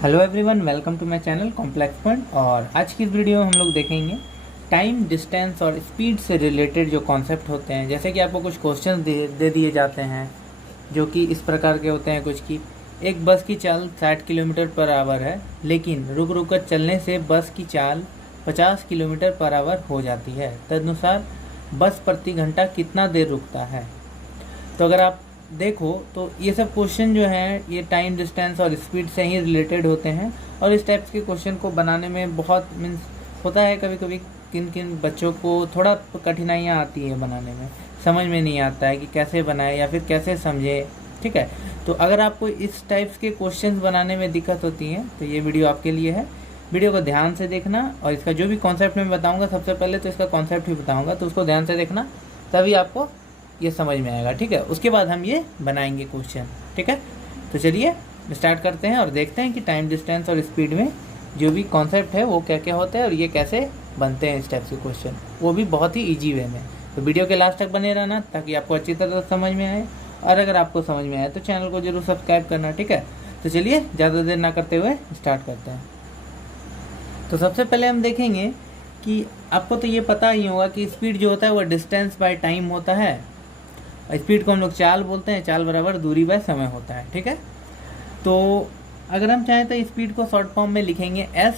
Hello everyone, welcome to my channel complex point. और आज की इस वीडियो में हम लोग देखेंगे टाइम, डिस्टेंस और स्पीड से रिलेटेड जो कॉन्सेप्ट होते हैं। जैसे कि आपको कुछ क्वेश्चन दे दिए जाते हैं जो कि इस प्रकार के होते हैं कुछ की एक बस की चाल 60 किलोमीटर पर आवर है, लेकिन रुक रुक कर चलने से बस की चाल 50 किलोमीटर पर आवर हो जाती है। तदनुसार बस प्रति घंटा कितना देर रुकता है। तो अगर आप देखो तो ये सब क्वेश्चन जो हैं ये टाइम, डिस्टेंस और स्पीड से ही रिलेटेड होते हैं। और इस टाइप्स के क्वेश्चन को बनाने में बहुत मीन्स होता है, कभी कभी किन किन बच्चों को थोड़ा कठिनाइयाँ आती है बनाने में, समझ में नहीं आता है कि कैसे बनाए या फिर कैसे समझे। ठीक है, तो अगर आपको इस टाइप्स के क्वेश्चंस बनाने में दिक्कत होती है तो ये वीडियो आपके लिए है। वीडियो को ध्यान से देखना और इसका जो भी कॉन्सेप्ट मैं बताऊंगा, सबसे पहले तो इसका कॉन्सेप्ट ही बताऊंगा, तो उसको ध्यान से देखना, तभी आपको ये समझ में आएगा। ठीक है, उसके बाद हम ये बनाएंगे क्वेश्चन। ठीक है, तो चलिए स्टार्ट करते हैं और देखते हैं कि टाइम, डिस्टेंस और स्पीड में जो भी कॉन्सेप्ट है वो क्या क्या होता है और ये कैसे बनते हैं इस टाइप के क्वेश्चन, वो भी बहुत ही ईजी वे में। तो वीडियो के लास्ट तक बने रहना ताकि आपको अच्छी तरह समझ में आए। और अगर आपको समझ में आए तो चैनल को जरूर सब्सक्राइब करना। ठीक है, तो चलिए ज़्यादा देर ना करते हुए स्टार्ट करते हैं। तो सबसे पहले हम देखेंगे कि आपको तो ये पता ही होगा कि स्पीड जो होता है वो डिस्टेंस बाय टाइम होता है। स्पीड को हम लोग चाल बोलते हैं, चाल बराबर दूरी बाय समय होता है। ठीक है, तो अगर हम चाहें तो स्पीड को शॉर्ट फॉर्म में लिखेंगे s,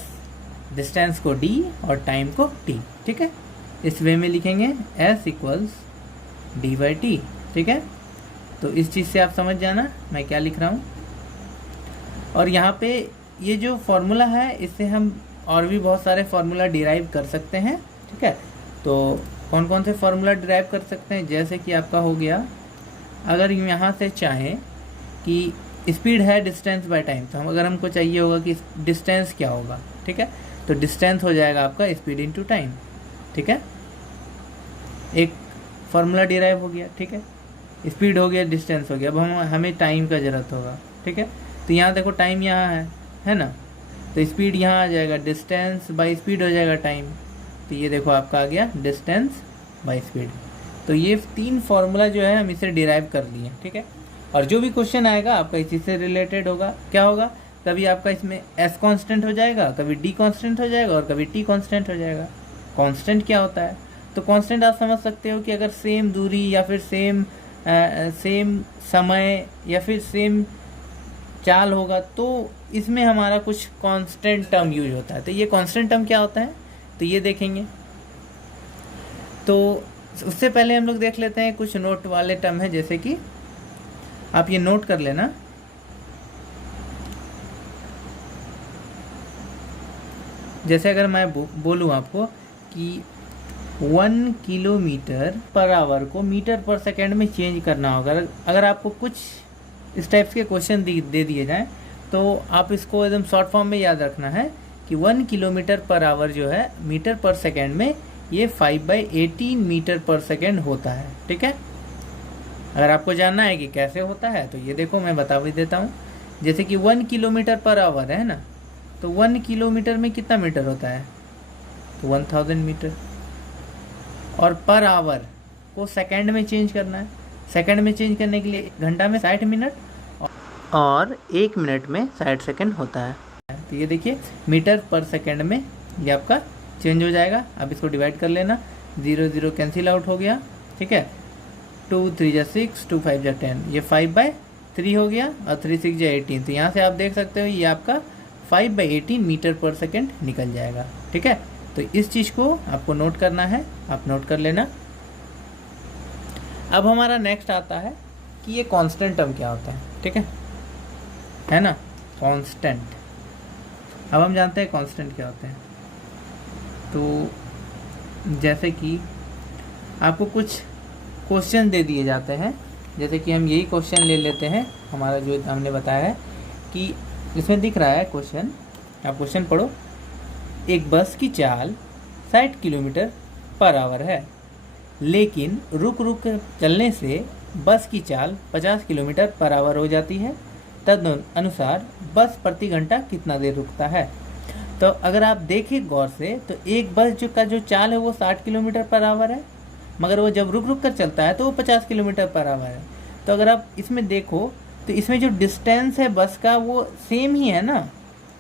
डिस्टेंस को d और टाइम को t। ठीक है, इस वे में लिखेंगे s equals D by T. ठीक है, तो इस चीज़ से आप समझ जाना मैं क्या लिख रहा हूँ। और यहाँ पे ये जो फॉर्मूला है इससे हम और भी बहुत सारे फार्मूला डिराइव कर सकते हैं। ठीक है, तो कौन कौन से फार्मूला डिराइव कर सकते हैं, जैसे कि आपका हो गया, अगर यहाँ से चाहें कि स्पीड है डिस्टेंस बाय टाइम, तो हम अगर हमको चाहिए होगा कि डिस्टेंस क्या होगा। ठीक है, तो डिस्टेंस हो जाएगा आपका स्पीड इनटू टाइम। ठीक है, एक फार्मूला डिराइव हो गया। ठीक है, स्पीड हो गया, डिस्टेंस हो गया, अब हमें टाइम का ज़रूरत होगा। ठीक है, तो यहाँ देखो टाइम यहाँ है ना, तो स्पीड यहाँ आ जाएगा, डिस्टेंस बाय स्पीड हो जाएगा टाइम। तो ये देखो आपका आ गया डिस्टेंस बाय स्पीड। तो ये तीन फार्मूला जो है हम इसे डिराइव कर लिए। ठीक है, और जो भी क्वेश्चन आएगा आपका इसी से रिलेटेड होगा। क्या होगा, कभी आपका इसमें s कांस्टेंट हो जाएगा, कभी d कांस्टेंट हो जाएगा और कभी t कांस्टेंट हो जाएगा। कांस्टेंट क्या होता है, तो कांस्टेंट आप समझ सकते हो कि अगर सेम दूरी या फिर सेम समय या फिर सेम चाल होगा तो इसमें हमारा कुछ कांस्टेंट टर्म यूज होता है। तो ये कांस्टेंट टर्म क्या होता है, तो ये देखेंगे। तो उससे पहले हम लोग देख लेते हैं कुछ नोट वाले टर्म है, जैसे कि आप ये नोट कर लेना। जैसे अगर मैं बोलूँ आपको कि 1 किलोमीटर पर आवर को मीटर पर सेकेंड में चेंज करना होगा, अगर आपको कुछ इस टाइप्स के क्वेश्चन दे दिए जाएं तो आप इसको एकदम शॉर्ट फॉर्म में याद रखना है कि 1 किलोमीटर पर आवर जो है मीटर पर सेकेंड में ये 5/18 मीटर पर सेकेंड होता है। ठीक है, अगर आपको जानना है कि कैसे होता है तो ये देखो मैं बता भी देता हूँ। जैसे कि 1 किलोमीटर पर आवर है ना, तो 1 किलोमीटर में कितना मीटर होता है, तो 1000 मीटर। और पर आवर को सेकेंड में चेंज करना है, सेकेंड में चेंज करने के लिए घंटा में 60 मिनट और 1 मिनट में 60 सेकेंड होता है। तो ये देखिए मीटर पर सेकेंड में ये आपका चेंज हो जाएगा। अब इसको डिवाइड कर लेना, 0 0 कैंसिल आउट हो गया। ठीक है, 2 3 जा 6, 2 5 जा 10, ये 5/3 हो गया और 3 6 जा 18। तो यहाँ से आप देख सकते हो ये आपका 5/18 मीटर पर सेकेंड निकल जाएगा। ठीक है, तो इस चीज़ को आपको नोट करना है, आप नोट कर लेना। अब हमारा नेक्स्ट आता है कि ये कांस्टेंट टर्म क्या होता है। ठीक है ना, कांस्टेंट। अब हम जानते हैं कांस्टेंट क्या होते हैं। तो जैसे कि आपको कुछ क्वेश्चन दे दिए जाते हैं, जैसे कि हम यही क्वेश्चन ले लेते हैं, हमारा जो हमने बताया है कि इसमें दिख रहा है क्वेश्चन, आप क्वेश्चन पढ़ो। एक बस की चाल 60 किलोमीटर पर आवर है, लेकिन रुक रुक कर चलने से बस की चाल 50 किलोमीटर पर आवर हो जाती है। तदनुसार बस प्रति घंटा कितना देर रुकता है। तो अगर आप देखें गौर से तो एक बस का जो चाल है वो 60 किलोमीटर पर आवर है, मगर वो जब रुक रुक कर चलता है तो वो 50 किलोमीटर पर आवर है। तो अगर आप इसमें देखो तो इसमें जो डिस्टेंस है बस का वो सेम ही है ना,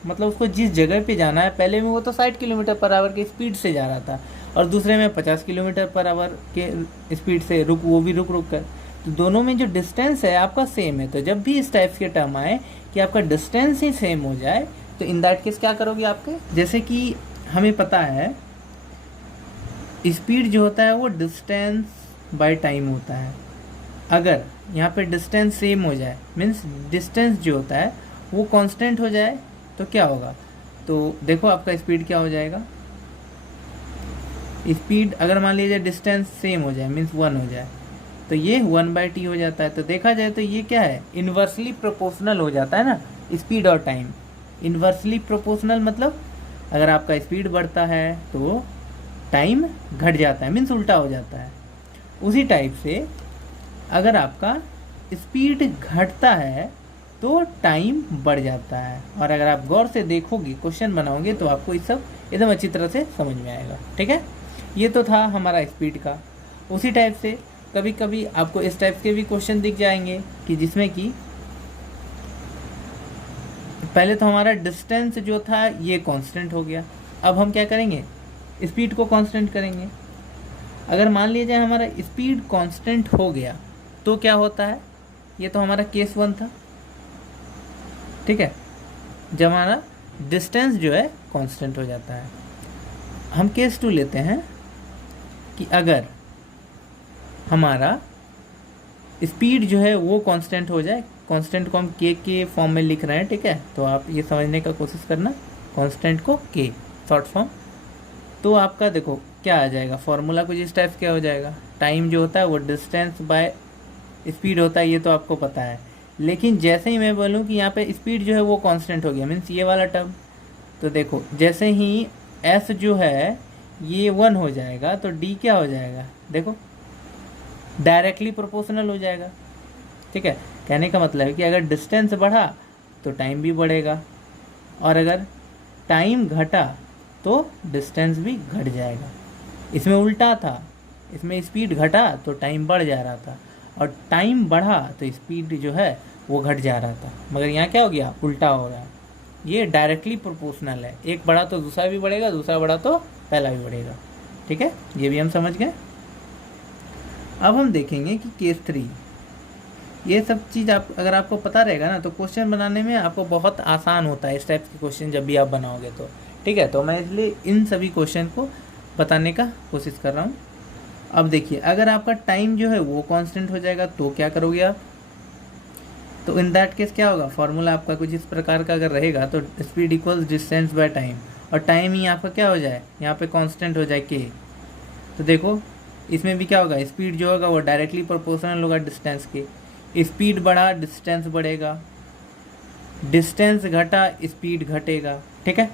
मतलब उसको जिस जगह पे जाना है, पहले में वो तो 60 किलोमीटर पर आवर की स्पीड से जा रहा था और दूसरे में 50 किलोमीटर पर आवर के स्पीड से वो भी रुक रुक कर, तो दोनों में जो डिस्टेंस है आपका सेम है। तो जब भी इस टाइप्स के टर्म आए कि आपका डिस्टेंस ही सेम हो जाए, तो इन दैट केस क्या करोगे आपके, जैसे कि हमें पता है स्पीड जो होता है वो डिस्टेंस बाय टाइम होता है। अगर यहाँ पे डिस्टेंस सेम हो जाए, मीन्स डिस्टेंस जो होता है वो कांस्टेंट हो जाए, तो क्या होगा, तो देखो आपका स्पीड क्या हो जाएगा। स्पीड अगर मान लीजिए डिस्टेंस सेम हो जाए, मीन्स 1 हो जाए, तो ये 1/t हो जाता है। तो देखा जाए तो ये क्या है, इन्वर्सली प्रोपोर्शनल हो जाता है ना स्पीड और टाइम। इन्वर्सली प्रोपोर्शनल मतलब अगर आपका स्पीड बढ़ता है तो टाइम घट जाता है, मीन्स उल्टा हो जाता है। उसी टाइप से अगर आपका स्पीड घटता है तो टाइम बढ़ जाता है। और अगर आप गौर से देखोगे, क्वेश्चन बनाओगे, तो आपको ये सब एकदम अच्छी तरह से समझ में आएगा। ठीक है, ये तो था हमारा स्पीड का। उसी टाइप से कभी कभी आपको इस टाइप के भी क्वेश्चन दिख जाएंगे कि जिसमें कि पहले तो हमारा डिस्टेंस जो था ये कांस्टेंट हो गया, अब हम क्या करेंगे, स्पीड को कांस्टेंट करेंगे। अगर मान लीजिए हमारा स्पीड कांस्टेंट हो गया तो क्या होता है, ये तो हमारा केस 1 था। ठीक है, जब हमारा डिस्टेंस जो है कांस्टेंट हो जाता है। हम केस 2 लेते हैं कि अगर हमारा स्पीड जो है वो कांस्टेंट हो जाए। कांस्टेंट को हम के फॉर्म में लिख रहे हैं, ठीक है, तो आप ये समझने का कोशिश करना, कांस्टेंट को के शॉर्ट फॉर्म। तो आपका देखो क्या आ जाएगा, फॉर्मूला कुछ इस टाइप क्या हो जाएगा, टाइम जो होता है वो डिस्टेंस बाय स्पीड होता है, ये तो आपको पता है। लेकिन जैसे ही मैं बोलूँ कि यहाँ पे स्पीड जो है वो कांस्टेंट हो गया, मीन्स ये वाला टर्म, तो देखो जैसे ही एस जो है ये 1 हो जाएगा तो डी क्या हो जाएगा, देखो डायरेक्टली प्रोपोर्शनल हो जाएगा। ठीक है, कहने का मतलब है कि अगर डिस्टेंस बढ़ा तो टाइम भी बढ़ेगा, और अगर टाइम घटा तो डिस्टेंस भी घट जाएगा। इसमें उल्टा था, इसमें स्पीड घटा तो टाइम बढ़ जा रहा था, और टाइम बढ़ा तो स्पीड जो है वो घट जा रहा था। मगर यहाँ क्या हो गया, उल्टा हो रहा है। ये डायरेक्टली प्रोपोर्शनल है, एक बढ़ा तो दूसरा भी बढ़ेगा, दूसरा बढ़ा तो पहला भी बढ़ेगा। ठीक है, ये भी हम समझ गए। अब हम देखेंगे कि केस 3, ये सब चीज़ आप अगर आपको पता रहेगा ना तो क्वेश्चन बनाने में आपको बहुत आसान होता है, इस टाइप के क्वेश्चन जब भी आप बनाओगे तो। ठीक है, तो मैं इसलिए इन सभी क्वेश्चन को बताने का कोशिश कर रहा हूँ। अब देखिए, अगर आपका टाइम जो है वो कांस्टेंट हो जाएगा तो क्या करोगे आप, तो इन दैट केस क्या होगा, फॉर्मूला आपका कुछ इस प्रकार का अगर रहेगा तो speed equals distance by time, और टाइम ही आपका क्या हो जाए, यहाँ पे कांस्टेंट हो जाए के। तो देखो इसमें भी क्या होगा, स्पीड जो होगा वो डायरेक्टली प्रोपोर्शनल होगा डिस्टेंस के। स्पीड बढ़ा डिस्टेंस बढ़ेगा, डिस्टेंस घटा स्पीड घटेगा। ठीक है,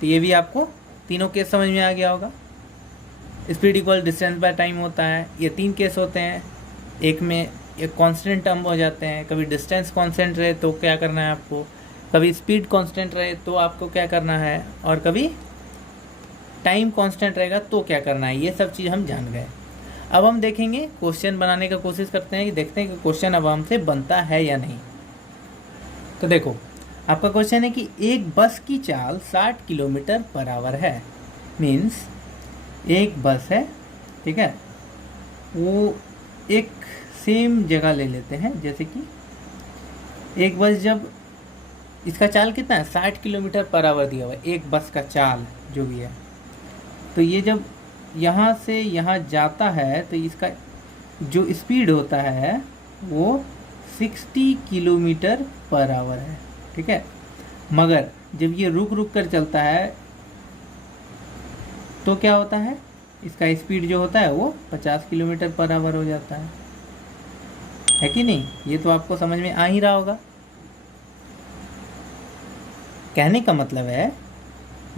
तो ये भी आपको तीनों केस समझ में आ गया होगा। Speed equal distance by time होता है, ये 3 केस होते हैं। एक में एक कांस्टेंट टर्म हो जाते हैं, कभी डिस्टेंस कांस्टेंट रहे तो क्या करना है आपको, कभी स्पीड कांस्टेंट रहे तो आपको क्या करना है, और कभी टाइम कांस्टेंट रहेगा तो क्या करना है। ये सब चीज़ हम जान गए। अब हम देखेंगे, क्वेश्चन बनाने का कोशिश करते हैं कि देखते हैं कि क्वेश्चन अब हमसे बनता है या नहीं। तो देखो आपका क्वेश्चन है कि एक बस की चाल 60 किलोमीटर पर आवर है। मीन्स एक बस है, ठीक है, वो एक सेम जगह ले लेते हैं। जैसे कि एक बस जब इसका चाल कितना है, 60 किलोमीटर पर आवर दिया हुआ है एक बस का चाल जो भी है, तो ये जब यहाँ से यहाँ जाता है तो इसका जो स्पीड होता है वो 60 किलोमीटर पर आवर है। ठीक है, मगर जब ये रुक रुक कर चलता है तो क्या होता है, इसका स्पीड जो होता है वो 50 किलोमीटर पर आवर हो जाता है कि नहीं। ये तो आपको समझ में आ ही रहा होगा। कहने का मतलब है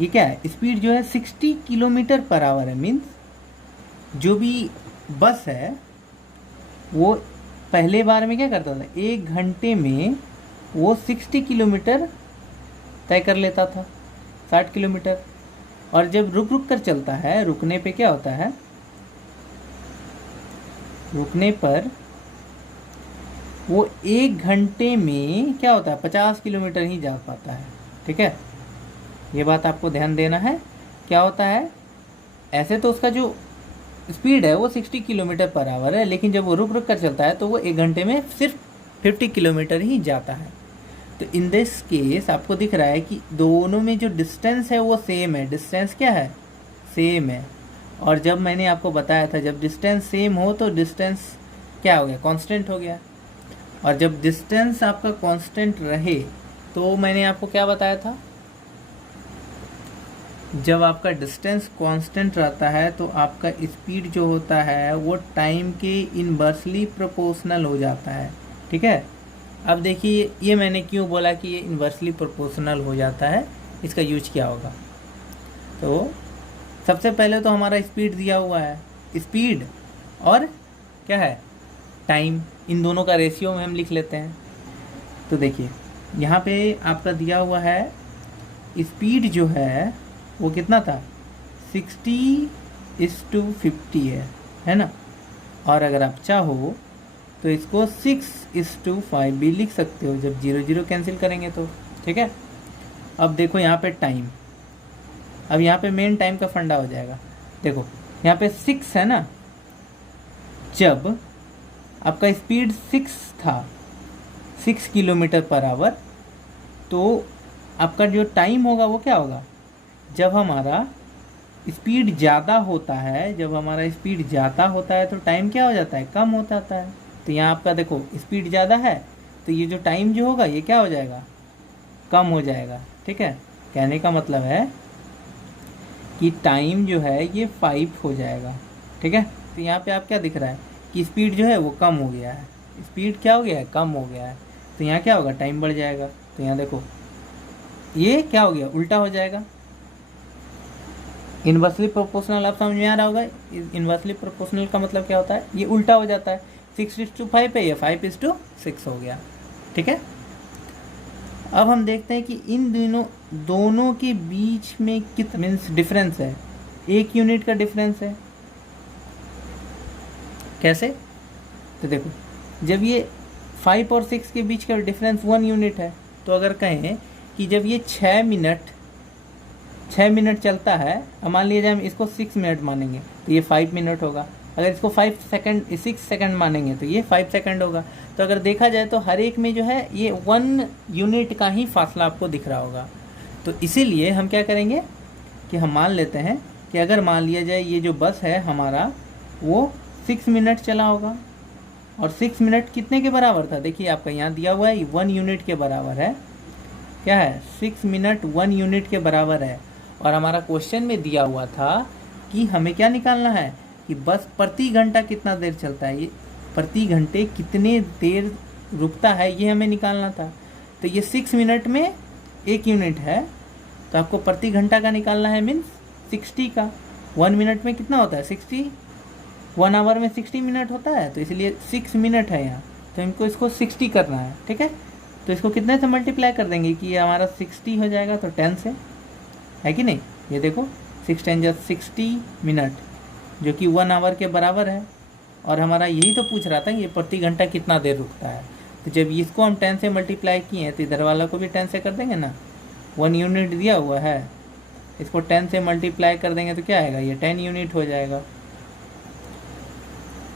ये क्या है, स्पीड जो है 60 किलोमीटर पर आवर है। मीन्स जो भी बस है वो पहले बार में क्या करता था, 1 घंटे में वो 60 किलोमीटर तय कर लेता था, 60 किलोमीटर। और जब रुक रुक कर चलता है, रुकने पे क्या होता है, रुकने पर वो 1 घंटे में क्या होता है, 50 किलोमीटर ही जा पाता है। ठीक है, ये बात आपको ध्यान देना है। क्या होता है, ऐसे तो उसका जो स्पीड है वो 60 किलोमीटर पर आवर है, लेकिन जब वो रुक रुक कर चलता है तो वो 1 घंटे में सिर्फ 50 किलोमीटर ही जाता है। तो इन दिस केस आपको दिख रहा है कि दोनों में जो डिस्टेंस है वो सेम है। डिस्टेंस क्या है, सेम है। और जब मैंने आपको बताया था जब डिस्टेंस सेम हो तो डिस्टेंस क्या हो गया, कांस्टेंट हो गया। और जब डिस्टेंस आपका कांस्टेंट रहे तो मैंने आपको क्या बताया था, जब आपका डिस्टेंस कांस्टेंट रहता है तो आपका स्पीड जो होता है वो टाइम के इनवर्सली प्रोपोर्शनल हो जाता है। ठीक है, अब देखिए ये मैंने क्यों बोला कि ये इनवर्सली प्रोपोर्शनल हो जाता है, इसका यूज क्या होगा। तो सबसे पहले तो हमारा स्पीड दिया हुआ है, स्पीड और क्या है, टाइम, इन दोनों का रेशियो में हम लिख लेते हैं। तो देखिए यहाँ पे आपका दिया हुआ है स्पीड जो है वो कितना था, 60:50 है ना। और अगर आप चाहो तो इसको 6:5 भी लिख सकते हो, जब 0 0 कैंसिल करेंगे तो। ठीक है, अब देखो यहाँ पे टाइम, अब यहाँ पे मेन टाइम का फंडा हो जाएगा। देखो यहाँ पे 6 है ना, जब आपका स्पीड 6 था, 6 किलोमीटर पर आवर, तो आपका जो टाइम होगा वो क्या होगा, जब हमारा स्पीड ज़्यादा होता है, जब हमारा स्पीड ज़्यादा होता है तो टाइम क्या हो जाता है, कम हो जाता है। तो यहाँ आपका देखो स्पीड ज़्यादा है तो ये जो टाइम जो होगा ये क्या हो जाएगा, कम हो जाएगा। ठीक है, कहने का मतलब है कि टाइम जो है ये 5 हो जाएगा। ठीक है, तो यहाँ पे आप क्या दिख रहा है कि स्पीड जो है वो कम हो गया है, स्पीड क्या हो गया है, कम हो गया है। तो यहाँ क्या होगा, टाइम बढ़ जाएगा। तो यहाँ देखो ये क्या हो गया, उल्टा हो जाएगा। इन्वर्सली प्रोपोर्शनल आप समझ में आ रहा होगा, इन्वर्सली प्रोपोर्शनल का मतलब क्या होता है, ये उल्टा हो जाता है। 6:5 है, ये 5:6 हो गया। ठीक है, अब हम देखते हैं कि इन दोनों के बीच में कितना मीन्स डिफरेंस है, 1 यूनिट का डिफरेंस है। कैसे, तो देखो जब ये 5 और 6 के बीच का डिफरेंस 1 यूनिट है, तो अगर कहें कि जब ये 6 मिनट चलता है, मान लीजिए हम इसको 6 मिनट मानेंगे तो ये 5 मिनट होगा। अगर इसको 6 सेकंड मानेंगे तो ये 5 सेकंड होगा। तो अगर देखा जाए तो हर एक में जो है ये 1 यूनिट का ही फासला आपको दिख रहा होगा। तो इसीलिए हम क्या करेंगे कि हम मान लेते हैं कि अगर मान लिया जाए ये जो बस है हमारा वो 6 मिनट चला होगा, और 6 मिनट कितने के बराबर था, देखिए आपका यहाँ दिया हुआ है 1 यूनिट के बराबर है। क्या है, 6 मिनट 1 यूनिट के बराबर है। और हमारा क्वेश्चन में दिया हुआ था कि हमें क्या निकालना है कि बस प्रति घंटा कितना देर चलता है, ये प्रति घंटे कितने देर रुकता है, ये हमें निकालना था। तो ये 6 मिनट में 1 यूनिट है, तो आपको प्रति घंटा का निकालना है, मीन्स 60 का। 1 मिनट में कितना होता है, 60। 1 आवर में 60 मिनट होता है, तो इसलिए 6 मिनट है यहाँ, तो हमको इसको 60 करना है। ठीक है, तो इसको कितने से मल्टीप्लाई कर देंगे कि ये हमारा 60 हो जाएगा, तो 10 से, है कि नहीं। ये देखो 6 10 जा 60 मिनट, जो कि 1 आवर के बराबर है। और हमारा यही तो पूछ रहा था कि ये प्रति घंटा कितना देर रुकता है। तो जब इसको हम 10 से मल्टीप्लाई किए हैं तो इधर वाला को भी 10 से कर देंगे ना, 1 यूनिट दिया हुआ है, इसको 10 से मल्टीप्लाई कर देंगे तो क्या आएगा, ये 10 यूनिट हो जाएगा,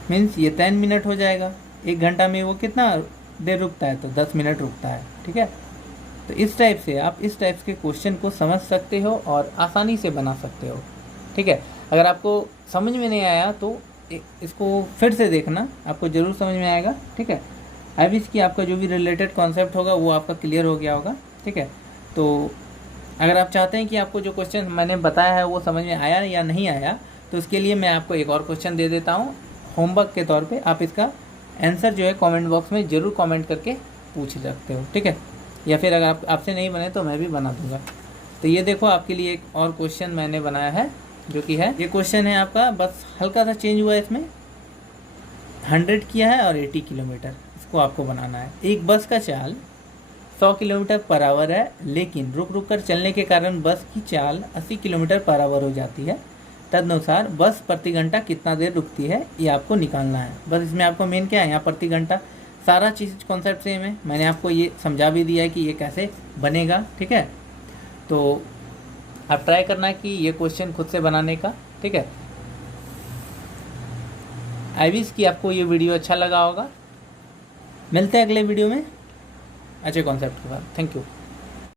मीन्स ये 10 मिनट हो जाएगा। 1 घंटा में वो कितना देर रुकता है, तो 10 मिनट रुकता है। ठीक है, तो इस टाइप से आप इस टाइप के क्वेश्चन को समझ सकते हो और आसानी से बना सकते हो। ठीक है, अगर आपको समझ में नहीं आया तो इसको फिर से देखना, आपको ज़रूर समझ में आएगा। ठीक है, आई विश कि आपका जो भी रिलेटेड कॉन्सेप्ट होगा वो आपका क्लियर हो गया होगा। ठीक है, तो अगर आप चाहते हैं कि आपको जो क्वेश्चन मैंने बताया है वो समझ में आया या नहीं आया, तो उसके लिए मैं आपको एक और क्वेश्चन दे देता हूँ होमवर्क के तौर पे। आप इसका आंसर जो है कमेंट बॉक्स में ज़रूर कमेंट करके पूछ सकते हो। ठीक है, या फिर अगर आपसे नहीं बने तो मैं भी बना दूंगा। तो ये देखो आपके लिए एक और क्वेश्चन मैंने बनाया है, जो कि है ये क्वेश्चन है आपका, बस हल्का सा चेंज हुआ है इसमें, 100 किया है और 80 किलोमीटर, इसको आपको बनाना है। एक बस का चाल 100 किलोमीटर पर आवर है, लेकिन रुक रुक कर चलने के कारण बस की चाल 80 किलोमीटर पर आवर हो जाती है। तदनुसार बस प्रति घंटा कितना देर रुकती है, ये आपको निकालना है। बस इसमें आपको मेन क्या है, यहाँ प्रति घंटा सारा चीज़ कॉन्सेप्ट सेम है, मैंने आपको ये समझा भी दिया है कि ये कैसे बनेगा। ठीक है, तो आप ट्राई करना कि ये क्वेश्चन खुद से बनाने का, ठीक है। आई विश कि आपको ये वीडियो अच्छा लगा होगा। मिलते हैं अगले वीडियो में अच्छे कॉन्सेप्ट के साथ। Thank you.